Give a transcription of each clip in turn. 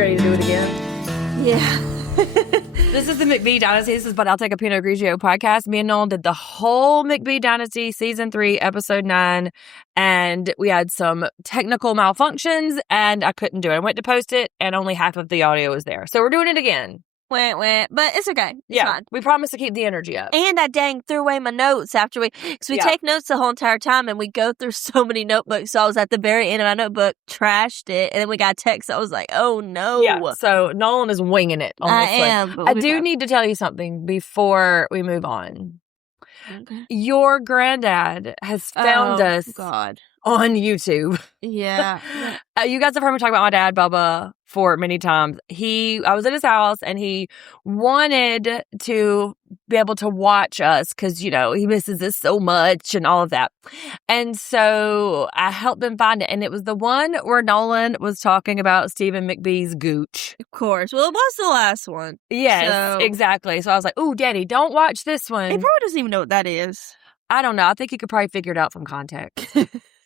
ready to do it again? Yeah. This is the McBee Dynasty. This is But I'll Take a Pinot Grigio podcast. Me and Nolan did the whole McBee Dynasty season 3, episode 9, and we had some technical malfunctions, and I couldn't do it. I went to post it, and only half of the audio was there. So we're doing it again. Wah, but it's okay. It's fine. We promise to keep the energy up. And I dang threw away my notes after because we take notes the whole entire time, and we go through so many notebooks. So I was at the very end of my notebook, trashed it, and then we got a text. I was like, oh no. Yeah, so Nolan is winging it on this one. I do need to tell you something before we move on. Okay. Your granddad has found us on YouTube. Yeah. You guys have heard me talk about my dad, Bubba, for many times. I was at his house and he wanted to be able to watch us because, you know, he misses us so much and all of that. And so I helped him find it. And it was the one where Nolan was talking about Stephen McBee's gooch. Of course. Well, it was the last one. Yes, exactly. So I was like, ooh, Daddy, don't watch this one. He probably doesn't even know what that is. I don't know. I think you could probably figure it out from context.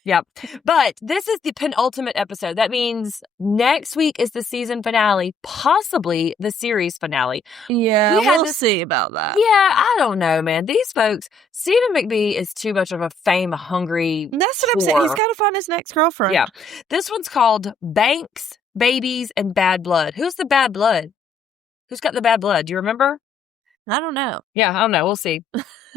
Yep. But this is the penultimate episode. That means next week is the season finale, possibly the series finale. Yeah, we'll see about that. Yeah, I don't know, man. These folks, Stephen McBee is too much of a fame-hungry That's what I'm saying. He's got to find his next girlfriend. Yeah. This one's called Banks, Babies, and Bad Blood. Who's the bad blood? Who's got the bad blood? Do you remember? I don't know. Yeah, I don't know. We'll see.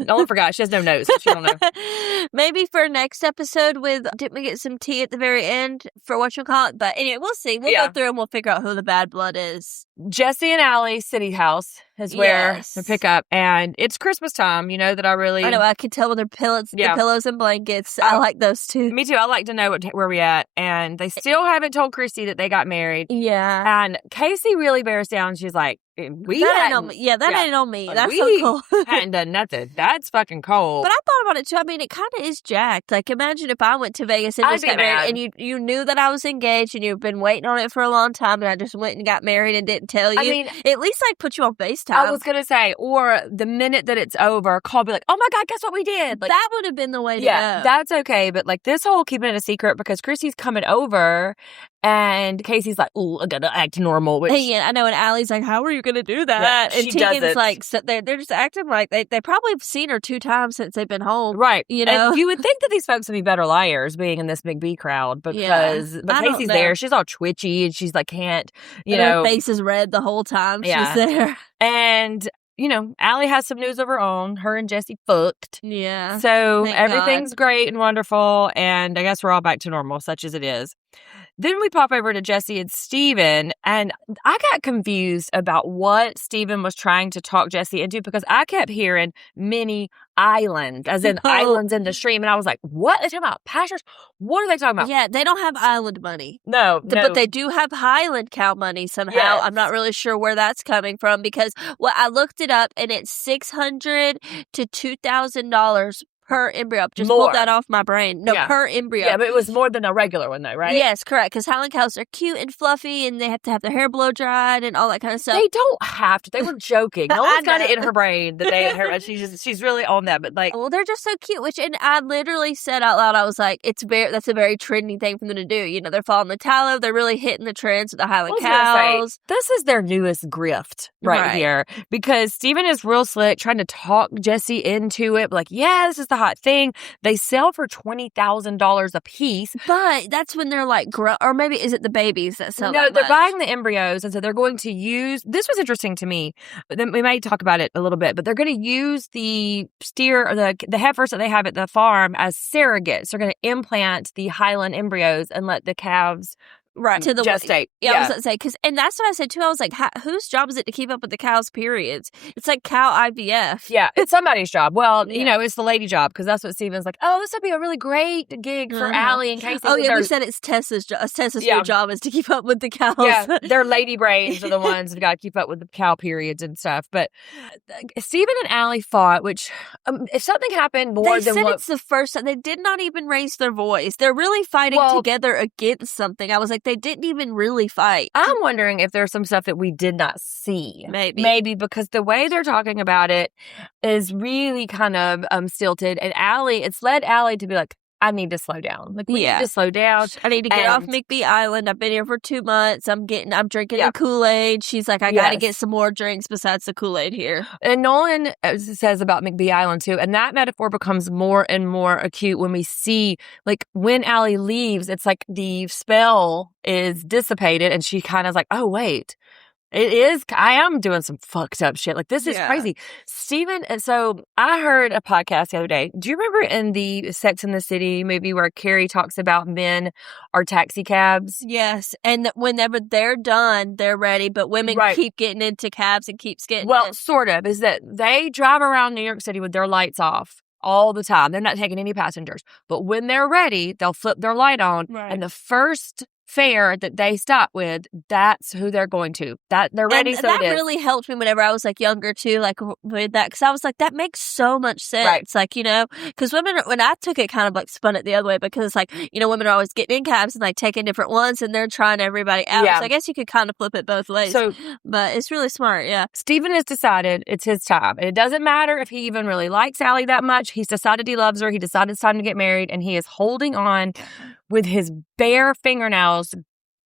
Nolan forgot. She has no notes. So she don't know. Maybe for next episode didn't we get some tea at the very end for whatchamacallit? But anyway, we'll see. We'll go through and we'll figure out who the bad blood is. Jesse and Allie City House is where they pick up. And it's Christmas time. You know that I know. I can tell with their pillows, the pillows and blankets. I like those too. Me too. I like to know where we at. And they still haven't told Chrissy that they got married. Yeah. And Kacie really bears down. She's like, that ain't on me. Yeah, that ain't on me. That's so cool. Hadn't done nothing. That's fucking cold. But I thought about it too. I mean, it kind of is jacked. Like, imagine if I went to Vegas and just got married, and you knew that I was engaged, and you've been waiting on it for a long time, and I just went and got married and didn't tell you. I mean, at least like put you on FaceTime. I was gonna say, or the minute that it's over, call, be like, "Oh my God, guess what we did?" Like, that would have been the way to go. That's okay. But like this whole keeping it a secret because Chrissy's coming over. And Kacie's like, "Ooh, I gotta act normal." Which, yeah, I know. And Allie's like, "How are you gonna do that?" Yeah, and Tegan's like, so they're just acting like they probably have seen her 2 times since they've been home, right? You know, and you would think that these folks would be better liars being in this McBee crowd but Kacie's there. She's all twitchy and she's like, can't, her face is red the whole time she's there. And Allie has some news of her own. Her and Jesse fucked. Yeah. So everything's great and wonderful, and I guess we're all back to normal, such as it is. Then we pop over to Jesse and Steven, and I got confused about what Steven was trying to talk Jesse into because I kept hearing mini islands, as in islands in the stream, and I was like, what? They're talking about pastures? What are they talking about? Yeah, they don't have island money. No. But they do have Highland cow money somehow. Yes. I'm not really sure where that's coming from because I looked it up, and it's $600 to $2,000 per embryo. Just pulled that off my brain. No, per embryo. Yeah, but it was more than a regular one, though, right? Yes, correct. Because Highland cows are cute and fluffy, and they have to have their hair blow dried and all that kind of stuff. They don't have to. They were joking. No one's got it in her brain that they had her. She's really on that. But like, well, they're just so cute. And I literally said out loud, I was like, that's a very trending thing for them to do. You know, they're following the tallow. They're really hitting the trends with the Highland cows. This is their newest grift right here because Steven is real slick, trying to talk Jesse into it. Like, yeah, this is the hot thing. They sell for $20,000 a piece. But that's when they're like, or maybe is it the babies that sell? No, they're buying the embryos. And so they're going to use, this was interesting to me, but then we may talk about it a little bit, but they're going to use the steer or the heifers that they have at the farm as surrogates. They're going to implant the Highland embryos and let the calves to the gestate. Yeah, I was going to say, and that's what I said too. I was like, whose job is it to keep up with the cow's periods? It's like cow IVF. Yeah, it's somebody's job. Well, it's the lady job because that's what Steven's like, oh, this would be a really great gig for Allie and Kacie. Oh, yeah, we said it's Tessa's job. Tessa's new job is to keep up with the cows. Yeah, their lady brains are the ones that got to keep up with the cow periods and stuff. But Steven and Allie fought, which if something happened more than it's the first time. They did not even raise their voice. They're really fighting together against something. I was like, they didn't even really fight. I'm wondering if there's some stuff that we did not see. Maybe because the way they're talking about it is really kind of stilted. And it's led Allie to be like, I need to slow down. Like, we need to slow down. I need to get off McBee Island. I've been here for 2 months. I'm drinking the Kool-Aid. She's like, I got to get some more drinks besides the Kool-Aid here. And Nolan says about McBee Island too. And that metaphor becomes more and more acute when we see, like, when Allie leaves, it's like the spell is dissipated and she kind of is like, oh, wait. It is. I am doing some fucked up shit. Like, this is crazy. Steven, and so I heard a podcast the other day. Do you remember in the Sex and the City movie where Carrie talks about men are taxi cabs? Yes. And whenever they're done, they're ready. But women keep getting into cabs and keeps getting in. Sort of. Is that they drive around New York City with their lights off all the time. They're not taking any passengers. But when they're ready, they'll flip their light on. Right. And the first fare that they stop with, that's who they're going to. That they're ready. And so that really helped me whenever I was like younger too, like with that, because I was like, that makes so much sense. Right. Like, you know, because women, when I took it, kind of like spun it the other way, because it's like, you know, women are always getting in cabs and like taking different ones and they're trying everybody out. So I guess you could kind of flip it both ways. So, but it's really smart. Yeah. Steven has decided it's his time. And it doesn't matter if he even really likes Allie that much. He's decided he loves her. He decided it's time to get married, and he is holding on with his bare fingernails,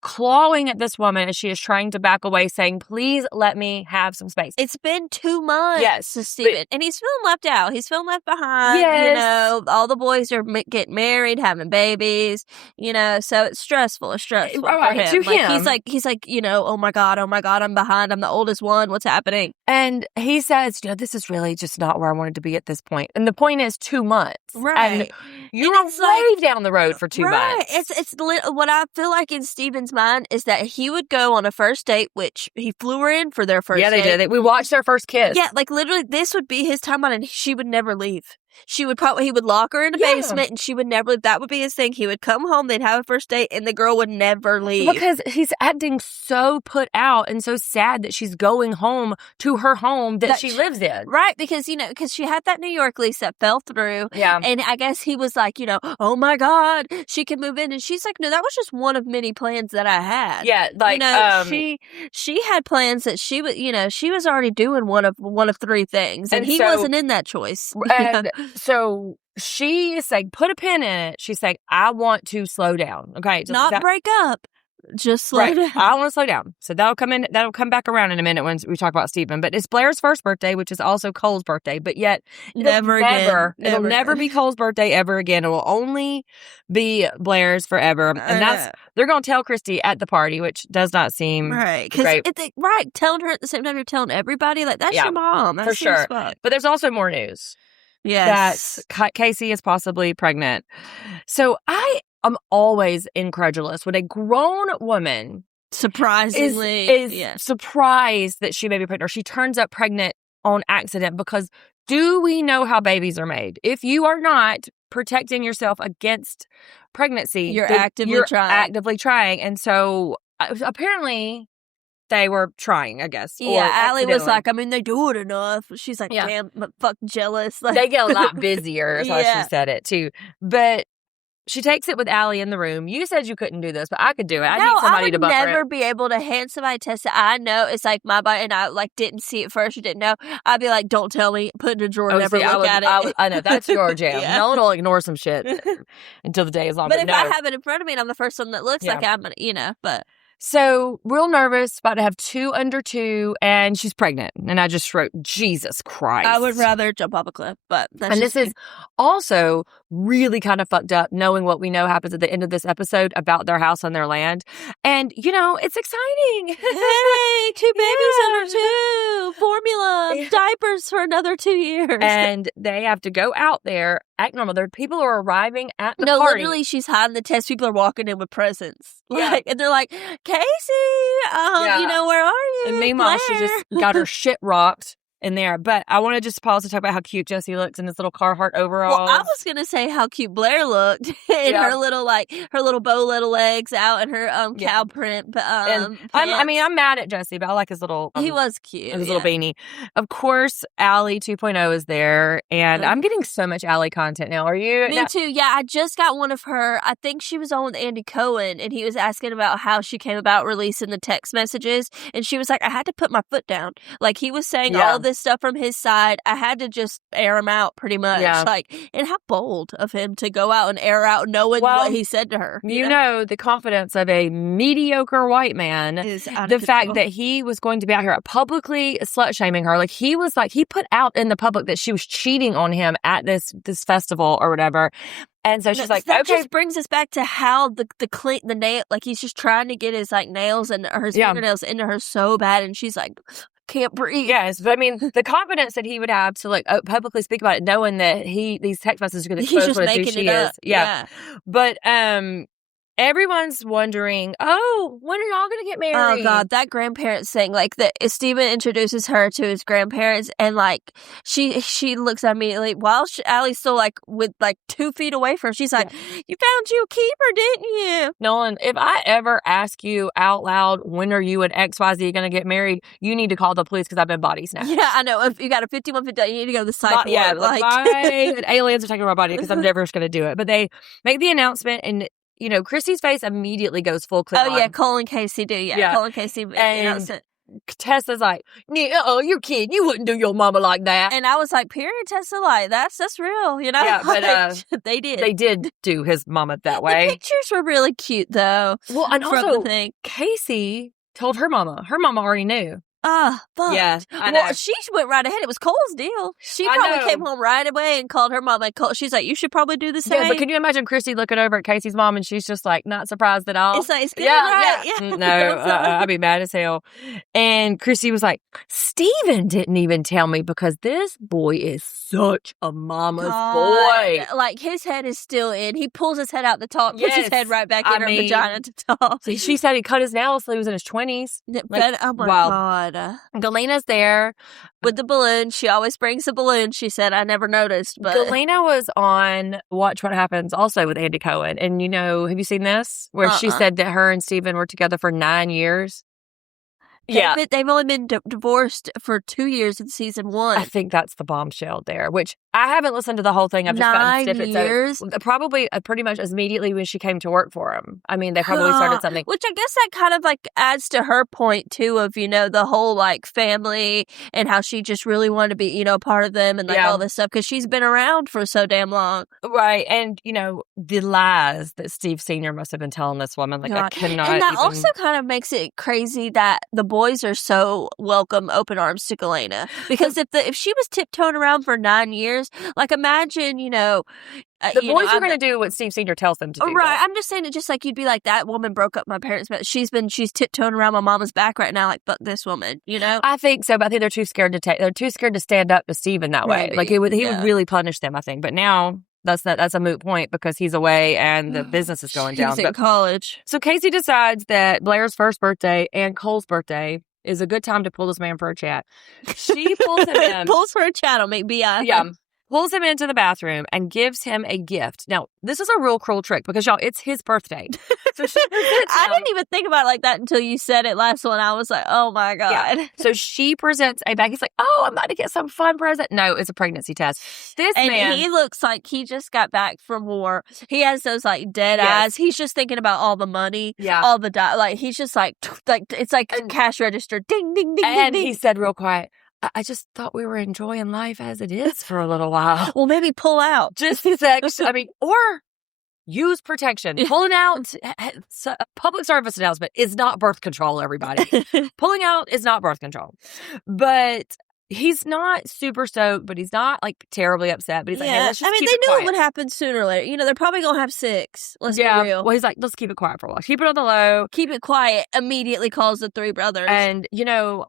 clawing at this woman as she is trying to back away, saying, please let me have some space. It's been 2 months to Steven. And he's feeling left out. He's feeling left behind. Yes. You know, all the boys are getting married, having babies, you know, so it's stressful. It's stressful for him. To him. He's like, you know, oh my God, I'm behind. I'm the oldest one. What's happening? And he says, you know, this is really just not where I wanted to be at this point. And the point is 2 months. Right. And you're way down the road for 2 months. It's what I feel like in Steven's mind is that he would go on a first date, which he flew her in for their first date. Yeah, they did. We watched their first kiss. Yeah, like literally this would be his timeline and she would never leave. He would lock her in the basement and she would never leave. That would be his thing. He would come home, they'd have a first date, and the girl would never leave. Because he's acting so put out and so sad that she's going home to her home that she lives in. Right, because, you know, because she had that New York lease that fell through. Yeah. And I guess he was like, you know, oh my God, she can move in. And she's like, no, that was just one of many plans that I had. Yeah, like, you know, she had plans that she was, you know, she was already doing one of 3 things. And he wasn't in that choice. And so she is saying, put a pin in it. She's saying, I want to slow down. Okay. So not break up. Just slow down. I want to slow down. So that'll come back around in a minute when we talk about Steven. But it's Blair's first birthday, which is also Cole's birthday. But yet, it'll never be Cole's birthday ever again. It will only be Blair's forever. And they're going to tell Christy at the party, which does not seem great. Telling her at the same time you're telling everybody, like, that's your mom. That's for sure. But there's also more news. Yes. That Kacie is possibly pregnant. So I'm always incredulous when a grown woman surprisingly is surprised that she may be pregnant, or she turns up pregnant on accident, because do we know how babies are made? If you are not protecting yourself against pregnancy, you're actively trying. And so apparently they were trying, I guess. Yeah, Allie was like, I mean, they do it enough. She's like, damn, fuck jealous. Like, they get a lot busier, is how she said it too. But she takes it with Allie in the room. You said you couldn't do this, but I could do it. I need somebody to buffer it. I would never be able to hand somebody test it. I know it's like my body, and I like didn't see it first or didn't know. I'd be like, don't tell me. Put it in a drawer. Never look at it. I know that's your jam. No one will ignore some shit until the day is long. But if I have it in front of me and I'm the first one that looks like I'm gonna, you know, but. So, real nervous, about to have 2 under 2, and she's pregnant. And I just wrote, Jesus Christ. I would rather jump off a cliff, but that's And this is also really kind of fucked up, knowing what we know happens at the end of this episode about their house on their land. And, you know, it's exciting. Hey, 2 babies under 2, formula, diapers for another 2 years. And they have to go out there, act normal. People are arriving at the party. No, literally, she's hiding the test. People are walking in with presents. Like, and they're like, Kacie, you know, where are you? And meanwhile, she just got her shit rocked in there. But I want to just pause to talk about how cute Jesse looks in his little Carhartt overalls. Well, I was going to say how cute Blair looked in her little bow little legs out and her cow print. But, I'm mad at Jesse, but I like his little... he was cute. His little beanie. Of course, Allie 2.0 is there, and I'm getting so much Allie content now. Are you? Me too. Yeah, I just got one of her. I think she was on with Andy Cohen, and he was asking about how she came about releasing the text messages, and she was like, I had to put my foot down. Like, he was saying all of this this stuff from his side. I had to just air him out pretty much. Yeah. Like, and how bold of him to go out and air out knowing what he said to her. You know, the confidence of a mediocre white man, is out of the control. fact that he was going to be out here publicly slut-shaming her. Like, he put out in the public that she was cheating on him at this festival or whatever. And so she's like, that okay. just brings us back to how the nail, like, he's just trying to get his, like, nails and his fingernails into her so bad. And she's like, can't breathe. Yes, but I mean, the confidence that he would have to, like, publicly speak about it, knowing that these text messages are going to expose what a douche she is. Yeah. But everyone's wondering, oh, when are y'all going to get married? Oh, God, that grandparents thing. Like, Steven introduces her to his grandparents, and, like, she looks immediately, while Allie's still, like, with, like, 2 feet away from her, she's like, you found you a keeper, didn't you? Nolan, if I ever ask you out loud, when are you and XYZ going to get married, you need to call the police because I've been body snatched. Yeah, I know. If you got a 5150, you need to go to the psych ward. Yeah, like my aliens are taking my body because I'm never going to do it. But they make the announcement, and you know, Chrissy's face immediately goes full clear. Oh, yeah, Cole and Kacie do. Yeah, Cole and Kacie announced it. Tessa's like, you're kidding. You wouldn't do your mama like that. And I was like, period, Tessa, like, that's real, you know? Yeah, but they did. They did do his mama that way. The pictures were really cute, though. Well, and also, Kacie told her mama. Her mama already knew. Fuck. Yeah, I know. Well, she went right ahead. It was Cole's deal. She probably came home right away and called her mom. And she's like, you should probably do the same. Yeah, but can you imagine Chrissy looking over at Casey's mom and she's just like, not surprised at all? It's like, it's good, right? Yeah. No, I'd be mad as hell. And Chrissy was like, Steven didn't even tell me because this boy is such a mama's boy. Like, his head is still in. He pulls his head out to talk, puts his head right back in her vagina to talk. She said he cut his nails till he was in his 20s. Like, oh my God. Galena's there with the balloon. She always brings a balloon. She said, I never noticed. But Galena was on Watch What Happens also with Andy Cohen. And, you know, have you seen this? Where she said that her and Steven were together for 9 years. They've only been divorced for 2 years in season 1. I think that's the bombshell there, which I haven't listened to the whole thing. I've just gotten snippets. 9 years? So probably pretty much immediately when she came to work for him. I mean, they probably started something. Which I guess that kind of like adds to her point too of, you know, the whole like family and how she just really wanted to be, you know, part of them and like all this stuff because she's been around for so damn long. Right. And, you know, the lies that Steve Sr. must have been telling this woman. Like, I cannot And that also kind of makes it crazy that the boys are so welcome open arms to Galena. Because if she was tiptoeing around for 9 years, like imagine, you know, the boys are going to do what Steve Sr. tells them to do. Right. I'm just saying it just like you'd be like, that woman broke up my parents, but she's tiptoeing around my mama's back right now. Like, fuck this woman, you know? I think so, but I think they're too scared to stand up to Steven that way. Maybe. Like he would really punish them, I think. But now that's a moot point because he's away and the business is going down. He's in college. So Kacie decides that Blair's first birthday and Cole's birthday is a good time to pull this man for a chat. She pulls him in. Pulls for a chat on McBee. Yeah. Pulls him into the bathroom and gives him a gift. Now, this is a real cruel trick because, y'all, it's his birthday. So I didn't even think about it like that until you said it last one. I was like, oh, my God. Yeah. So she presents a bag. He's like, oh, I'm about to get some fun present. No, it's a pregnancy test. And he looks like he just got back from war. He has those, like, dead eyes. He's just thinking about all the money. Yeah. All the, like, he's just like it's like a cash register. Ding, ding, ding, and ding, he said real quiet, I just thought we were enjoying life as it is for a little while. Well, maybe pull out. Just sex. I mean, or use protection. Pulling out, public service announcement is not birth control, everybody. Pulling out is not birth control. But he's not super stoked, but he's not like terribly upset. But he's like, hey, let's just keep it quiet. They knew it would happen sooner or later. You know, they're probably going to have 6. Let's be real. Well, he's like, let's keep it quiet for a while. Keep it on the low. Keep it quiet. Immediately calls the 3 brothers. And, you know,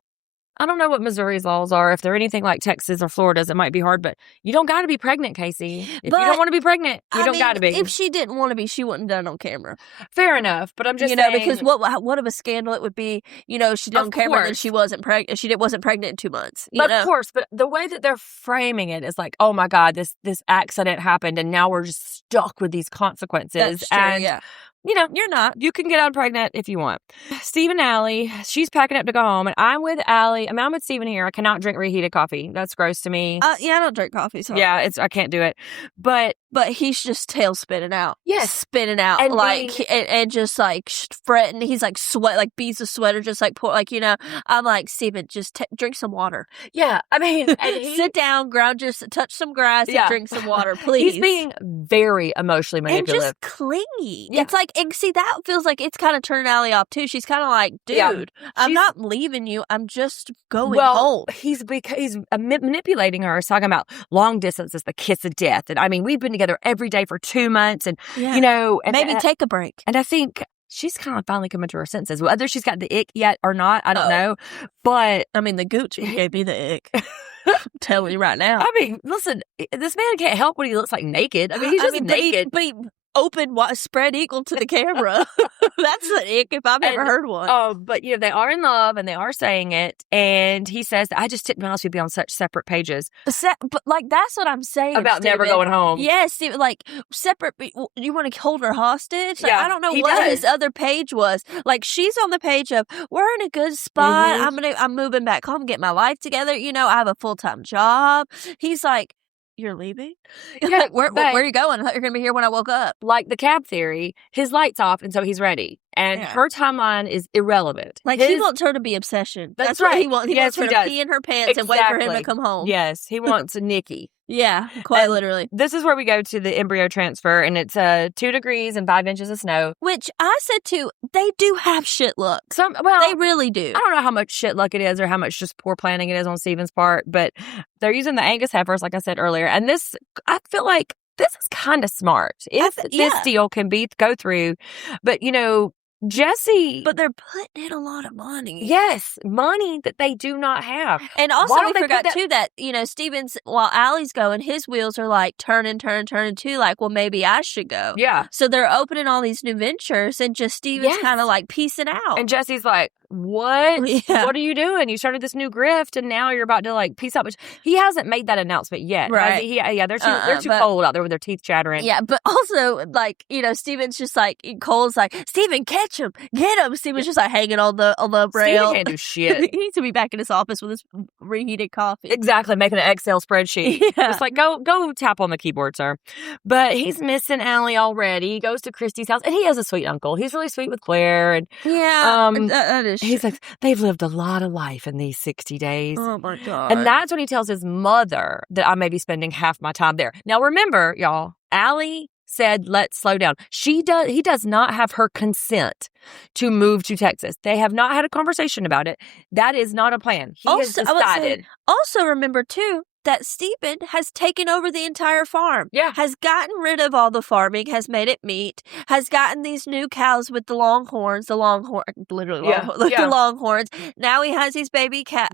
I don't know what Missouri's laws are. If they're anything like Texas or Florida's, it might be hard, but you don't got to be pregnant, Kacie. If you don't want to be pregnant, you don't got to be. If she didn't want to be, she wouldn't have done it on camera. Fair enough, but I'm just saying, because what of a scandal it would be, you know, she did on camera and she wasn't pregnant. She wasn't pregnant in 2 months. Of course, but the way that they're framing it is like, oh my God, this accident happened and now we're just stuck with these consequences. That's true, you're not. You can get unpregnant if you want. Steve and Allie, she's packing up to go home, and I'm with Allie. I'm with Steven here. I cannot drink reheated coffee. That's gross to me. Yeah, I don't drink coffee, so. Yeah, I can't do it. But he's just tail spinning out. Yes. Spinning out. And and just, like, fretting. He's, like, sweat, like, beads of sweat are just, like, pour, like, I'm like, Steven, just drink some water. Yeah, I mean. Sit down, touch some grass, and drink some water, please. He's being very emotionally manipulative. And just clingy. Yeah. It's like, and see, that feels like it's kind of turning Allie off, too. She's kind of like, dude, I'm not leaving you. I'm just going home. He's manipulating her. He's talking about long distance is the kiss of death. And I mean, we've been together every day for 2 months. And, maybe take a break. And I think she's kind of finally coming to her senses. Whether she's got the ick yet or not, I don't know. But I mean, the gooch gave me the ick. I'm telling you right now. I mean, listen, this man can't help when he looks like naked. I mean, he's just naked. But he open, spread eagle to the camera. That's an ick if I've ever heard one. Oh, but they are in love and they are saying it. And he says, I just didn't realize we'd be on such separate pages. But like, that's what I'm saying. About Steven. never going home. Yes, Steven, like, separate. You want to hold her hostage? Like, yeah, I don't know what his other page was. Like, she's on the page of, we're in a good spot. Mm-hmm. I'm moving back home, get my life together. I have a full-time job. He's like, you're leaving? Yeah, like, where are you going? I thought you were going to be here when I woke up. Like the cab theory, his light's off, and so he's ready. And her timeline is irrelevant. Like, he wants her to be obsession. That's right. What he wants. He wants her to pee in her pants and wait for him to come home. Yes, he wants Nikki. Yeah, quite literally. This is where we go to the embryo transfer, and it's 2 degrees and 5 inches of snow. Which I said too, they do have shit luck. They really do. I don't know how much shit luck it is or how much just poor planning it is on Steven's part, but they're using the Angus heifers, like I said earlier. And this, I feel like this is kind of smart. If this deal can go through, but Jesse. But they're putting in a lot of money. Yes, money that they do not have. And also, we forgot too that, Steven's, while Allie's going, his wheels are like turning too, like, well, maybe I should go. Yeah. So they're opening all these new ventures, and just Steven's kind of like piecing out. And Jesse's like, what? Yeah. What are you doing? You started this new grift, and now you're about to, like, piece up. He hasn't made that announcement yet. Right. They're too cold out there with their teeth chattering. Yeah, but also, like, Steven's just like, Cole's like, Steven, catch him, get him. Steven's just like hanging on the rail. Steven can't do shit. He needs to be back in his office with his reheated coffee. Exactly, making an Excel spreadsheet. Yeah. It's like, go tap on the keyboard, sir. But he's missing Allie already. He goes to Christy's house, and he has a sweet uncle. He's really sweet with Claire. And that is he's like, they've lived a lot of life in these 60 days. Oh, my God. And that's when he tells his mother that I may be spending half my time there. Now, remember, y'all, Allie said, let's slow down. He does not have her consent to move to Texas. They have not had a conversation about it. That is not a plan. He has decided. Also, remember, too, that Steven has taken over the entire farm. Yeah. Has gotten rid of all the farming, has made it meat, has gotten these new cows with the longhorns, the longhorns. Now he has these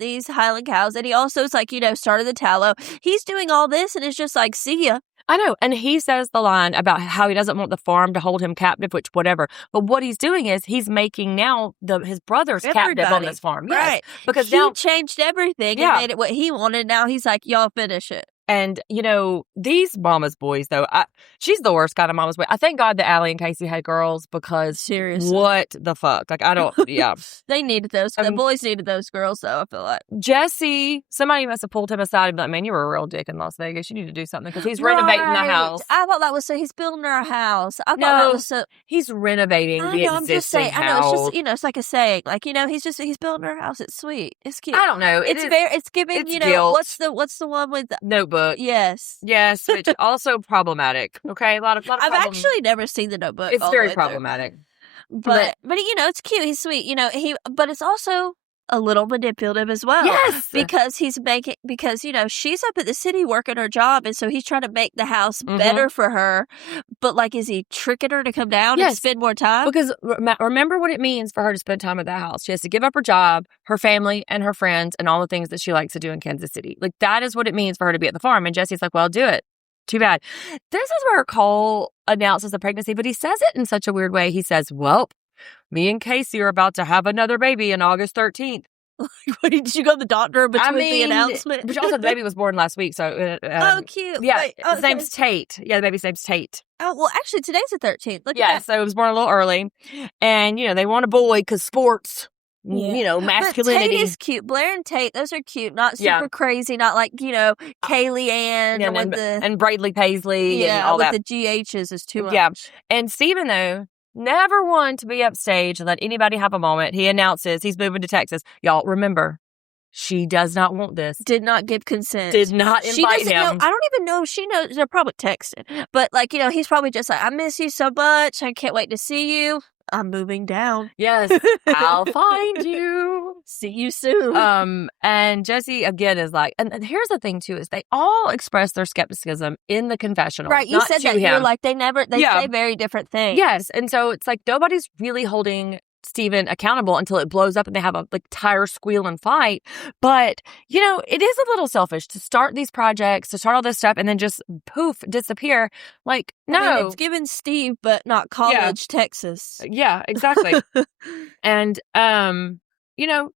these Highland cows, and he also is like, started the tallow. He's doing all this, and it's just like, see ya. I know. And he says the line about how he doesn't want the farm to hold him captive, which whatever. But what he's doing is he's making now his brothers captive on this farm. Yes. Right. Because he changed everything and made it what he wanted. Now he's like, y'all finish it. And, these mama's boys, though, she's the worst kind of mama's boy. I thank God that Allie and Kacie had girls because seriously, what the fuck? Like, I don't, yeah. They needed those. The boys needed those girls, though, I feel like. Jesse, somebody must have pulled him aside and be like, man, you were a real dick in Las Vegas. You need to do something because he's renovating the house. I thought that was so he's building her a house. I thought that was so. He's renovating the existing I'm just saying, house. I know, it's just, it's like a saying. Like, he's building her a house. It's sweet. It's cute. I don't know. It's giving, guilt. what's the one with the Notebook? Yes, which also problematic. Okay, a lot of I've actually never seen the Notebook. It's very problematic, but it's cute. He's sweet. But it's also a little manipulative as well. Yes, because she's up at the city working her job, and so he's trying to make the house better for her. But like, is he tricking her to come down and spend more time? Because remember what it means for her to spend time at that house. She has to give up her job, her family, and her friends, and all the things that she likes to do in Kansas City. Like, that is what it means for her to be at the farm. And Jesse's like, well, do it. Too bad. This is where Cole announces the pregnancy, but he says it in such a weird way. He says, well, me and Kacie are about to have another baby on August 13th. Like, did you go to the doctor between the announcement? But also the baby was born last week, so oh, cute. Yeah, Wait, his name's Tate. Yeah, the baby's name's Tate. Oh, well, actually, today's the 13th. Look at that. So it was born a little early, and they want a boy because sports. Masculinity. But Tate is cute. Blair and Tate, those are cute. Not super crazy. Not like Kaylee Ann and Bradley Paisley. and all with that. the GHs is too much. Yeah, and Steven though never one to be upstage and let anybody have a moment. He announces he's moving to Texas. Y'all remember, she does not want this. Did not give consent. Did not invite him. Know, I don't even know if she knows. They're probably texting. But, he's probably just like, I miss you so much. I can't wait to see you. I'm moving down. Yes. I'll find you. See you soon. And Jesse, again, is like, and here's the thing, too, is they all express their skepticism in the confessional. Right. You said that. You're like, they say very different things. Yes. And so it's like nobody's really holding Steven accountable until it blows up and they have a tire squeal and fight. But, it is a little selfish to start these projects, to start all this stuff and then just poof, disappear. Like, no. I mean, it's given Steve, but not college, Texas. Yeah, exactly. And,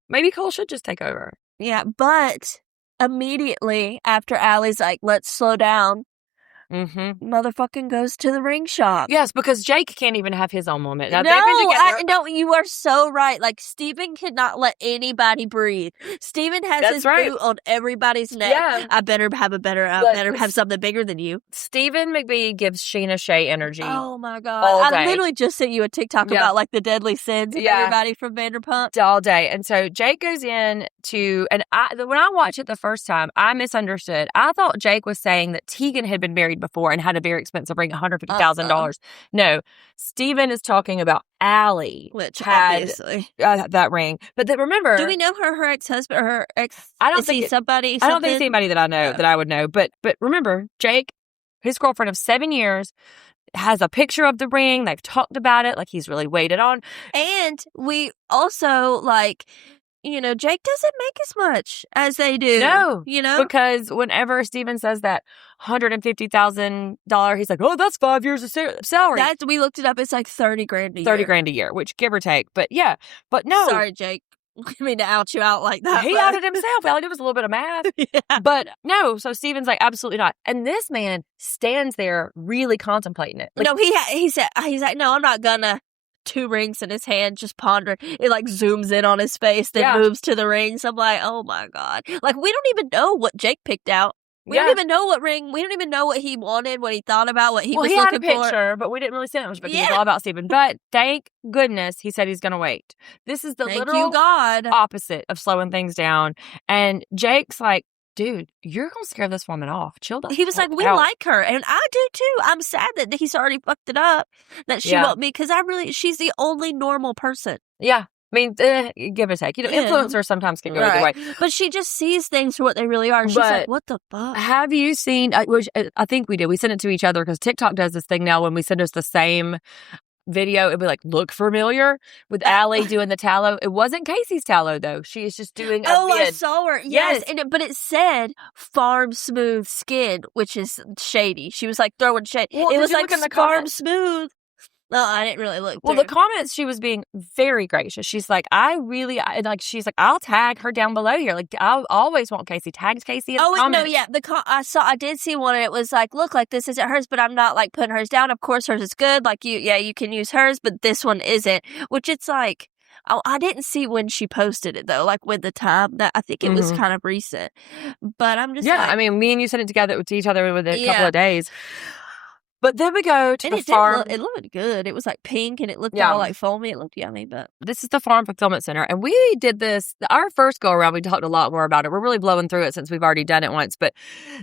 maybe Cole should just take over. Yeah, but immediately after Allie's like, let's slow down, motherfucking goes to the ring shop. Yes, because Jake can't even have his own moment. Now, no, you are so right. Like, Steven could not let anybody breathe. Steven has his boot on everybody's neck. Yeah. I better have better have something bigger than you. Steven McBee gives Sheena Shea energy. Oh my God. I literally just sent you a TikTok about the deadly sins of everybody from Vanderpump. All day. And so Jake goes in to, and when I watched it the first time, I misunderstood. I thought Jake was saying that Tegan had been married before and had a very expensive ring, $150,000. No, Steven is talking about Allie, which had that ring. But remember, do we know her ex-husband or her ex? I don't think somebody. I don't think it's anybody that I know that I would know. But remember, Jake, his girlfriend of 7 years, has a picture of the ring. They've talked about it. Like, he's really waited on. And we also Jake doesn't make as much as they do. No. Because whenever Steven says that $150,000, he's like, oh, that's 5 years of salary. We looked it up. It's like $30,000 a year. $30,000 a year, which give or take. But yeah. But no. Sorry, Jake. I mean to out you out like that. He outed himself. All he did was a little bit of math. Yeah. But no. So Steven's like, absolutely not. And this man stands there really contemplating it. No, he's like, no, I'm not gonna. 2 rings in his hand, just pondering. It zooms in on his face, then moves to the rings. I'm like, oh my God. We don't even know what Jake picked out. We don't even know what ring. We don't even know what he wanted, what he thought about, what he was looking for. He had a picture, but we didn't really see that much because it was all about Steven. But thank goodness he said he's going to wait. This is the literal opposite of slowing things down. And Jake's like, dude, you're going to scare this woman off. Chill down. He was like, we like her. And I do too. I'm sad that he's already fucked it up. That she won't be. Because she's the only normal person. Yeah. I mean, give or take. Influencers sometimes can go either way. But she just sees things for what they really are. She's like, what the fuck? Have you seen, which I think we did. We sent it to each other because TikTok does this thing now when we send us the same video, it'd be like, look familiar, with Allie doing the tallow. It wasn't Kacie's tallow though. She is just doing I saw her. Yes. But it said farm smooth skin, which is shady. She was like throwing shade. Well, it was like farm smooth. No, I didn't really look. Well, the comments, she was being very gracious. She's like, she's like, I'll tag her down below here. Like, I always want Kacie. Tagged Kacie in the comments. No, yeah. I did see one and it was like, look, this isn't hers, but I'm not putting hers down. Of course, hers is good. You can use hers, but this one isn't. Which it's like, I didn't see when she posted it though, with the time. That I think it was kind of recent. But I'm just I mean, me and you sent it together to each other within a couple of days. But then we go to the farm. It looked good. It was pink and it looked all foamy. It looked yummy. But this is the Farm Fulfillment Center. And we did this, our first go around, we talked a lot more about it. We're really blowing through it since we've already done it once. But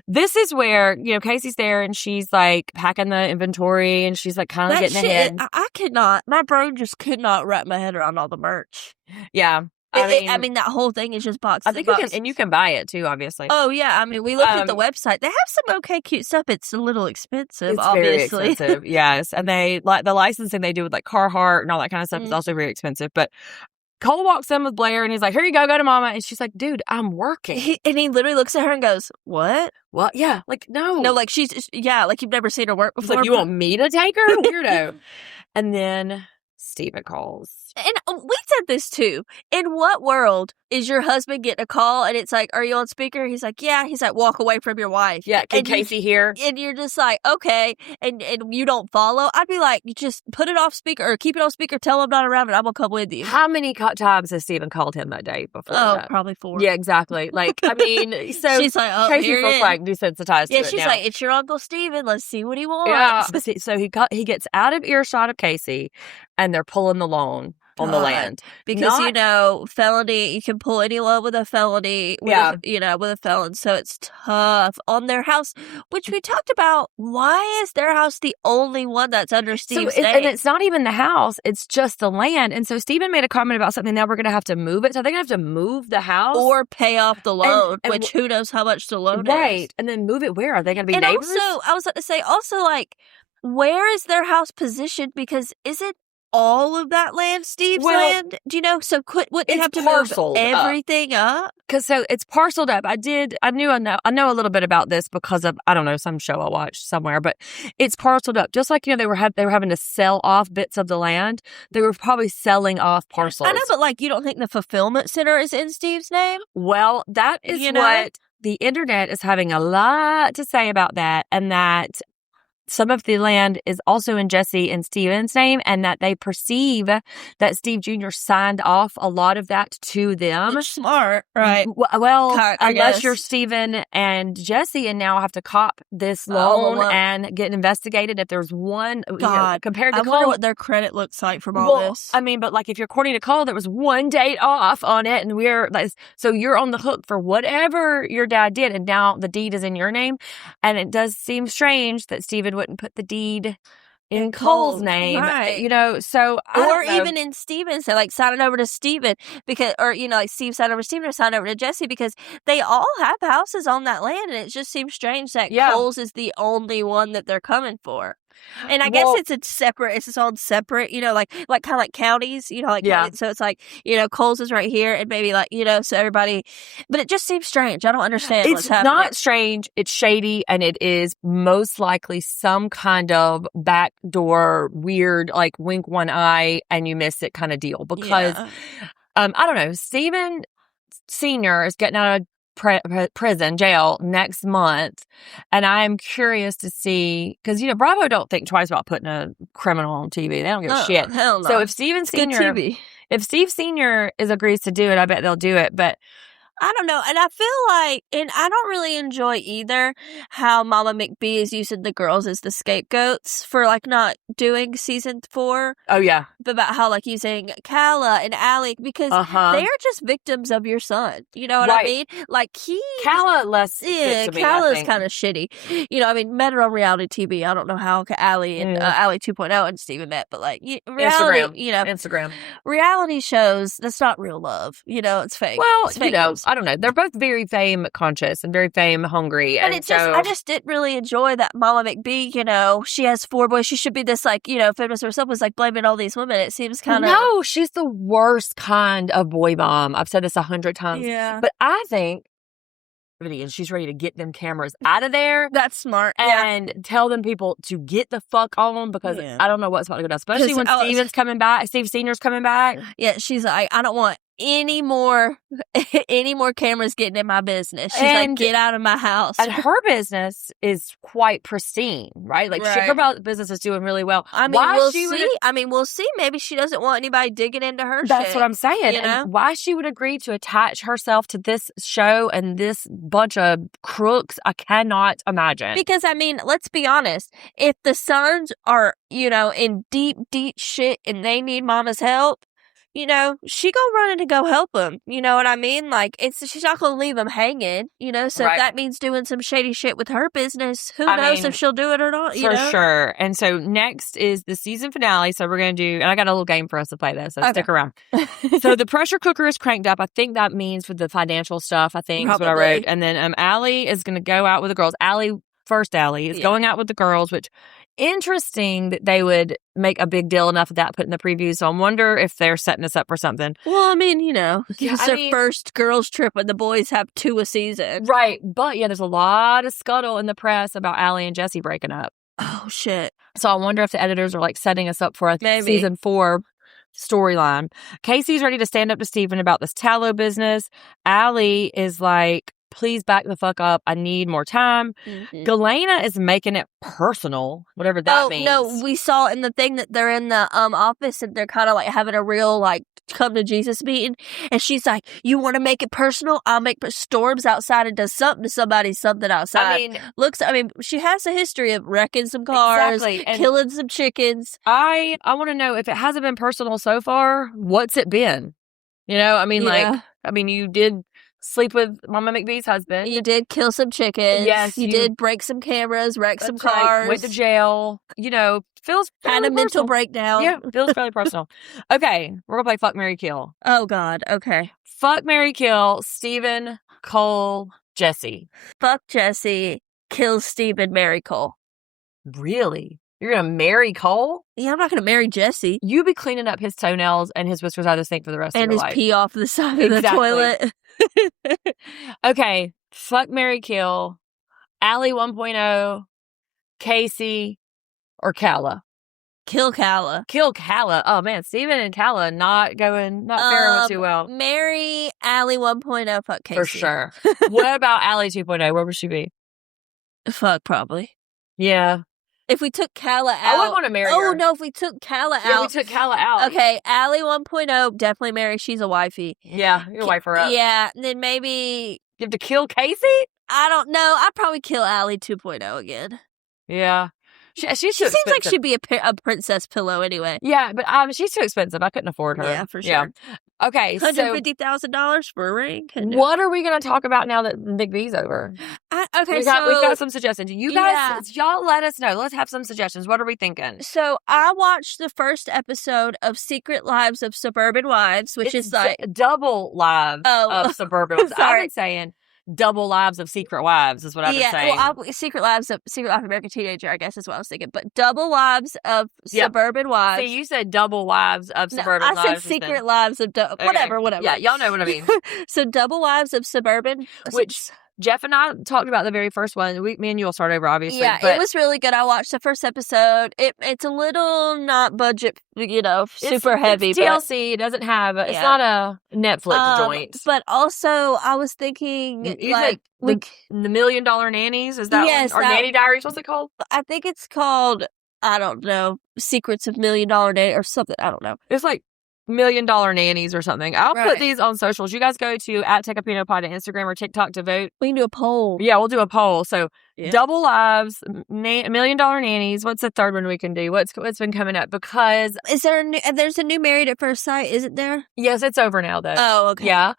this is where, Kacie's there and she's packing the inventory and she's kind of getting ahead. I could not, my brain just could not wrap my head around all the merch. Yeah. I mean, that whole thing is just boxes. I think you can buy it too, obviously. Oh yeah, I mean, we looked at the website. They have some okay, cute stuff. It's a little expensive, it's obviously. Very expensive, yes. And they the licensing they do with Carhartt and all that kind of stuff is also very expensive. But Cole walks in with Blair and he's like, "Here you go to mama." And she's like, "Dude, I'm working." And he literally looks at her and goes, "What? What? Yeah, no, she's you've never seen her work before. You want me to take her, weirdo?" And then Steven calls. And we said this too. In what world is your husband getting a call and it's like, are you on speaker? He's like, yeah. He's like, walk away from your wife. Yeah, can Kacie hear? And you're just like, okay. And you don't follow. I'd be like, you just put it off speaker or keep it on speaker. Tell him I'm not around and I'm going to come with you. How many times has Steven called him that day before? Oh, probably 4. Yeah, exactly. Like, I mean, so she's like, oh, Kacie feels like desensitized to it she's now. like, it's your Uncle Steven. Let's see what he wants. Yeah. So he gets out of earshot of Kacie and they're pulling the loan on the land. Because, felony, you can pull any loan with a felony, with a felon. So it's tough on their house, which we talked about. Why is their house the only one that's under Steve's name? And it's not even the house. It's just the land. And so Steven made a comment about something. Now we're going to have to move it. So they're going to have to move the house. Or pay off the loan, which who knows how much the loan is. Right. And then move it where? Are they going to be neighbors? And also, I was about to say, like, where is their house positioned? Because is it all of that land Steve's land? Do you know? So wouldn't they have to move everything up? Because so it's parceled up. I know a little bit about this because of, I don't know, some show I watched somewhere, but it's parceled up. Just like, they were having to sell off bits of the land. They were probably selling off parcels. I know, but like, you don't think the fulfillment center is in Steve's name? Well, that is what the internet is having a lot to say about that, and that some of the land is also in Jesse and Steven's name, and that they perceive that Steve Jr. signed off a lot of that to them. That's smart, right? Well, unless you're Steven and Jesse and now have to cop this loan and get investigated if there's one. Compared to I wonder what their credit looks like from all this. I mean, but like if you're according to Cole, there was one date off on it, and so you're on the hook for whatever your dad did, and now the deed is in your name, and it does seem strange that Steven wouldn't put the deed in Cole's name, right? So even in Steven's, like sign it over to Steven because, or like Steve signed over to Steven or sign over to Jesse because they all have houses on that land, and it just seems strange that Cole's is the only one that they're coming for. And I guess it's its own separate, like kind of like counties, so it's like, Coles is right here and maybe like, so everybody, but it just seems strange. I don't understand what's happening. It's not strange. It's shady, and it is most likely some kind of backdoor weird, like wink one eye and you miss it kind of deal because, I don't know, Steven Sr. is getting out of jail next month, and I'm curious to see because Bravo don't think twice about putting a criminal on TV. They don't give a shit. Hell no. So if Steve Sr. agrees to do it, I bet they'll do it. But I don't know. And I feel like, and I don't really enjoy either how Mama McBee is using the girls as the scapegoats for like not doing season 4. Oh, yeah. About how like using Kala and Alec because they are just victims of your son. You know what I mean? Like Kala Kala's kind of shitty. I mean, met her on reality TV. I don't know how Ali and Ali 2.0 and Steven met, but like reality, Instagram. Reality shows, that's not real love. It's fake. Well, it's fake I don't know. They're both very fame conscious and very fame hungry. And I just didn't really enjoy that Mama McBee, she has 4 boys. She should be this like, feminist herself was like blaming all these women. It seems kind of. No, she's the worst kind of boy mom. I've said this 100 times. Yeah. But I think and she's ready to get them cameras out of there. That's smart. And tell them people to get the fuck on because I don't know what's about to go down. Especially when Steven's coming back, Steve Sr.'s coming back. Yeah, she's like, I don't want any more cameras getting in my business. She's like, get out of my house. And her business is quite pristine, right? Like her business is doing really well. I mean, we'll see. Maybe she doesn't want anybody digging into her That's what I'm saying. And why she would agree to attach herself to this show and this bunch of crooks, I cannot imagine. Because, I mean, let's be honest. If the sons are, in deep, deep shit and they need mama's help, she gonna run in and go help them. You know what I mean? Like, she's not gonna leave them hanging, So if that means doing some shady shit with her business, who knows if she'll do it or not, For sure. And so next is the season finale. So we're gonna do, and I got a little game for us to play this, so stick around. So the pressure cooker is cranked up. I think that means for the financial stuff, I think is what I wrote. And then Allie is gonna go out with the girls. Allie is going out with the girls, which interesting that they would make a big deal enough of that put in the preview. So I wonder if they're setting us up for something. Well, I mean, it's their first girls trip and the boys have 2 a season. Right. But there's a lot of scuttle in the press about Allie and Jesse breaking up. Oh, shit. So I wonder if the editors are like setting us up for season 4 storyline. Kacie's ready to stand up to Steven about this tallow business. Allie is like, please back the fuck up. I need more time. Galena is making it personal, whatever that means. No, we saw in the thing that they're in the office and they're kind of like having a real like come to Jesus meeting. And she's like, you want to make it personal? I'll make storms outside and does something to somebody, something outside. I mean, she has a history of wrecking some cars, killing some chickens. I want to know if it hasn't been personal so far, what's it been? You know, I mean, you did sleep with Mama McBee's husband. You did kill some chickens. Yes. You did break some cameras, wreck some cars. Went to jail. You know, feels had a mental breakdown. Yeah, feels fairly personal. Okay, we're going to play Fuck, Marry, Kill. Oh, God. Okay. Fuck, Marry, Kill, Steven, Cole, Jesse. Fuck Jesse, kill Steven, marry Cole. Really? You're going to marry Cole? Yeah, I'm not going to marry Jesse. You be cleaning up his toenails and his whiskers out of the sink for the rest of your life. And his pee off the side of the toilet. Okay. Fuck, marry, kill. Allie 1.0, Kacie, or Kala. Kill Kala. Kill Kala. Oh, man. Steven and Kala not faring too well. Marry Allie 1.0, fuck Kacie. For sure. What about Allie 2.0? Where would she be? Fuck, probably. Yeah. If we took Kala out. I wouldn't want to marry her. Oh, no, if we took Kala out. Yeah, we took Kala out. Okay, Allie 1.0, definitely marry. She's a wifey. Yeah, you'll wife her up. Yeah, and then maybe. You have to kill Kacie? I don't know. I'd probably kill Allie 2.0 again. Yeah. She seems like she'd be a princess pillow anyway. Yeah, but she's too expensive. I couldn't afford her. Yeah, for sure. Yeah. Okay, $150,000 for a ring. What are we going to talk about now that McBee's over? We've got some suggestions. You guys, y'all let us know. Let's have some suggestions. What are we thinking? So I watched the first episode of Secret Lives of Suburban Wives, which is like double lives of suburban wives. I've been saying double lives of secret wives is what I've been saying. Well, Secret Life of American Teenager, I guess is what I was thinking. But double lives of suburban wives. See, you said double wives of suburban wives. I said secret lives of whatever. Yeah, y'all know what I mean. So double lives of suburban, which Jeff and I talked about the very first one. Me and you will start over, obviously. Yeah, it was really good. I watched the first episode. It's a little not budget, super heavy. It's TLC. It doesn't have. It's not a Netflix joint. But also, I was thinking the $1 Million Nannies. Is that one? Or Nanny Diaries? What's it called? I think it's called. I don't know. Secrets of $1 Million Nanny or something. I don't know. It's like $1 Million Nannies or something. I'll put these on socials. You guys go to @TakeAPinoPod on Instagram or TikTok to vote. We can do a poll. Yeah, we'll do a poll. So double lives, $1 Million Nannies. What's the third one we can do? What's been coming up? Because there's a new Married at First Sight, isn't there? Yes, it's over now though. Oh, okay. Yeah.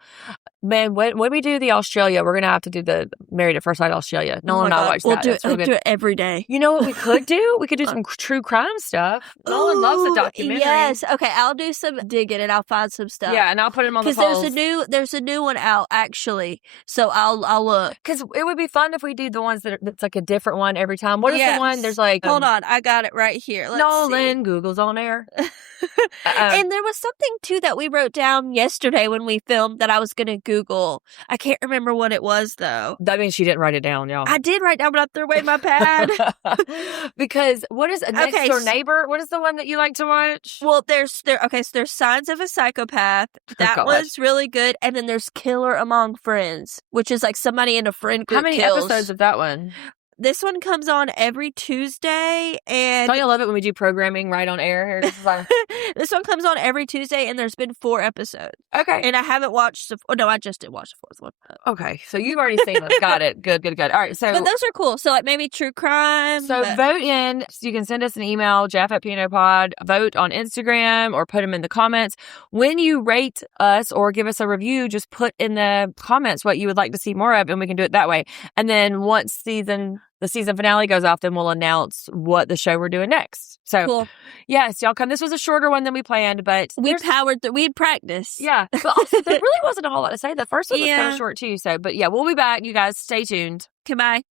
Man, when we do the Australia, we're going to have to do the Married at First Sight Australia. Nolan and I watch that. We'll do it every day. You know what we could do? We could do some true crime stuff. Nolan loves a documentary. Yes. Okay, I'll do some digging and I'll find some stuff. Yeah, and I'll put them on the polls. Because there's a new one out, actually. So I'll look. Because it would be fun if we do the ones that's like a different one every time. What is the one? There's like... Hold on, I got it right here. Nolan, Google's on air. And there was something, too, that we wrote down yesterday when we filmed that I was going to Google. I can't remember what it was, though. That means she didn't write it down, y'all. I did write down, but I threw away my pad. Because what is a Next Door Neighbor? What is the one that you like to watch? Well, there's Signs of a Psychopath. That was really good. And then there's Killer Among Friends, which is like somebody in a friend group. How many episodes of that one? This one comes on every Tuesday, and don't you love it when we do programming right on air? This one comes on every Tuesday, and there's been 4 episodes. Okay, and I haven't watched. I just did watch the 4th one. Okay, so you've already seen them. Got it. Good. All right, so but those are cool. So like maybe true crime. So vote in. So you can send us an email, Jeff@PinoPod. Vote on Instagram or put them in the comments. When you rate us or give us a review, just put in the comments what you would like to see more of, and we can do it that way. And then once the season finale goes off, then we'll announce what the show we're doing next. So, cool. Yes, y'all come. This was a shorter one than we planned, but we powered through. We practiced. Yeah, but also there really wasn't a whole lot to say. The first one was kind of short too. So, but yeah, we'll be back. You guys stay tuned. Goodbye.